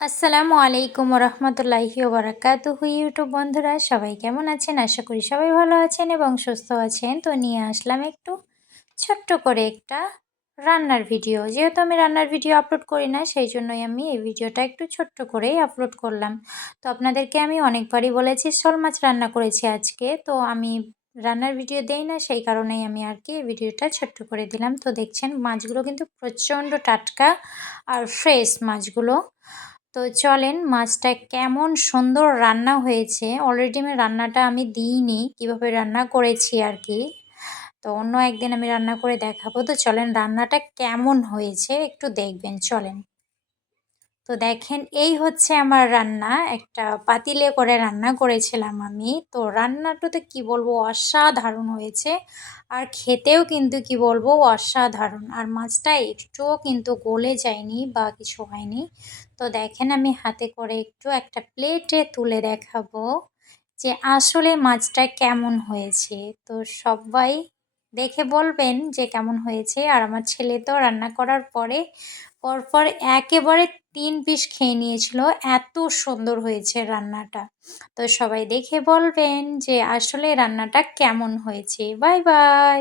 আসসালামু আলাইকুম রহমতুল্লাহি ওবরাকাতুহু ইউটিউব বন্ধুরা সবাই কেমন আছেন? আশা করি সবাই ভালো আছেন এবং সুস্থ আছেন। তো নিয়ে আসলাম একটু ছোট্ট করে একটা রান্নার ভিডিও। যেহেতু আমি রান্নার ভিডিও আপলোড করি না, সেই জন্যই আমি এই ভিডিওটা একটু ছোট্ট করেই আপলোড করলাম। তো আপনাদেরকে আমি অনেকবারই বলেছি শোল মাছ রান্না করেছি আজকে। তো আমি রান্নার ভিডিও দেই না, সেই কারণেই আমি আর কি এই ভিডিওটা ছোট্ট করে দিলাম। তো দেখছেন মাছগুলো কিন্তু প্রচণ্ড টাটকা আর ফ্রেশ মাছগুলো। তো চলেন মাছটা কেমন সুন্দর রান্না হয়েছে। অলরেডি রান্নাটা আমি দিইনি, কিভাবে রান্না করেছি আর কি। তো অন্য একদিন আমি রান্না করে দেখাবো। তো চলেন রান্নাটা কেমন হয়েছে একটু দেখবেন, চলেন। তো দেখেন এই হচ্ছে আমার রান্না, একটা পাতিলে করে রান্না করেছিলাম আমি। তো রান্নাটাতে কি বলবো, অসাধারণ হয়েছে। আর খেতেও কিন্তু কি বলবো অসাধারণ। আর মাছটা একটুও কিন্তু গলে যায়নি বা কিছু হয়নি। তো দেখেন আমি হাতে করে একটু একটা প্লেটে তুলে দেখাবো যে আসলে মাছটা কেমন হয়েছে। তো সবাই দেখে বলবেন যে কেমন হয়েছে। আর আমার ছেলে তো রান্না করার পরে পরপর একেবারে ৩ পিস খেয়ে নিয়েছিল। এত সুন্দর হয়েছে রান্নাটা। তো সবাই দেখে বলবেন যে আসলে রান্নাটা কেমন হয়েছে। Bye bye.